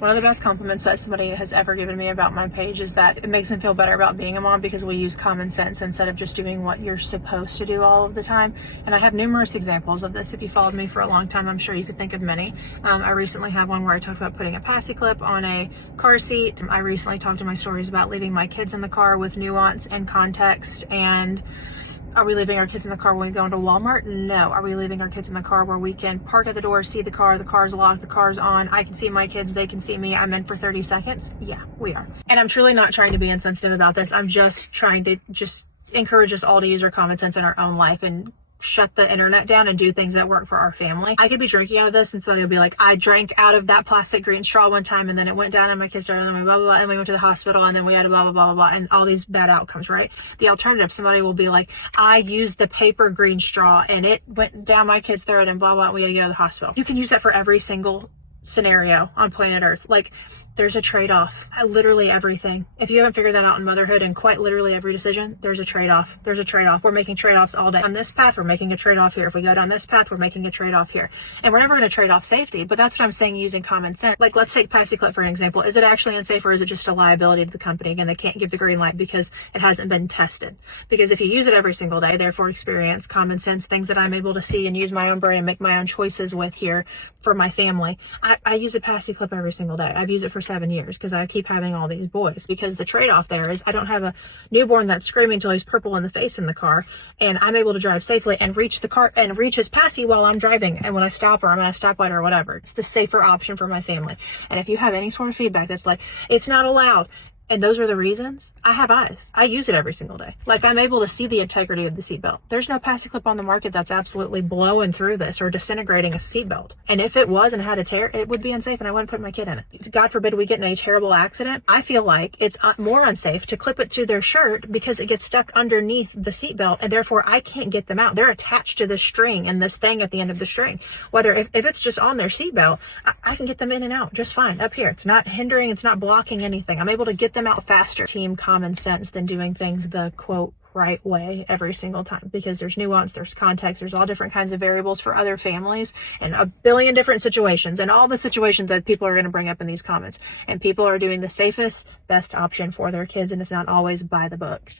One of the best compliments that somebody has ever given me about my page is that it makes them feel better about being a mom because we use common sense instead of just doing what you're supposed to do all of the time. And I have numerous examples of this. If you followed me for a long time, I'm sure you could think of many. I recently had one where I talked about putting a passy clip on a car seat. I recently talked in my stories about leaving my kids in the car with nuance and context. And are we leaving our kids in the car when we go into Walmart? No. Are we leaving our kids in the car where we can park at the door, see the car's locked, the car's on, I can see my kids, they can see me, I'm in for 30 seconds? Yeah, we are. And I'm truly not trying to be insensitive about this. I'm just trying to encourage us all to use our common sense in our own life and shut the internet down and do things that work for our family. I could be drinking out of this and somebody will be like, I drank out of that plastic green straw one time and then it went down and my kids started and blah, blah, blah, and we went to the hospital and then we had a blah, blah, blah, blah, blah, and all these bad outcomes, right? The alternative, somebody will be like, I used the paper green straw and it went down my kid's throat and blah, blah, and we had to go to the hospital. You can use that for every single scenario on planet Earth. Like, there's a trade-off. Literally everything. If you haven't figured that out in motherhood and quite literally every decision, there's a trade-off. There's a trade-off. We're making trade-offs all day. On this path, we're making a trade-off here. If we go down this path, we're making a trade-off here. And we're never going to trade off safety, but that's what I'm saying using common sense. Like, let's take passy clip for an example. Is it actually unsafe or is it just a liability to the company? Again, they can't give the green light because it hasn't been tested. Because if you use it every single day, therefore experience, common sense, things that I'm able to see and use my own brain and make my own choices with here for my family. I use a passy clip every single day. I've used it for 7 years because I keep having all these boys, because the trade-off there is I don't have a newborn that's screaming till he's purple in the face in the car, and I'm able to drive safely and reach the car and reach his passy while I'm driving, and when I stop or I'm at a stoplight or whatever, it's the safer option for my family. And if you have any sort of feedback that's like, it's not allowed, and those are the reasons, I have eyes. I use it every single day. Like, I'm able to see the integrity of the seatbelt. There's no passy clip on the market that's absolutely blowing through this or disintegrating a seatbelt. And if it was and had a tear, it would be unsafe and I wouldn't put my kid in it. God forbid we get in a terrible accident. I feel like it's more unsafe to clip it to their shirt because it gets stuck underneath the seatbelt and therefore I can't get them out. They're attached to this string and this thing at the end of the string. Whether if it's just on their seatbelt, I can get them in and out just fine up here. It's not hindering, it's not blocking anything. I'm able to get them out faster. Team common sense than doing things the quote right way every single time, because there's nuance, there's context, there's all different kinds of variables for other families and a billion different situations and all the situations that people are going to bring up in these comments, and people are doing the safest, best option for their kids, and it's not always by the book.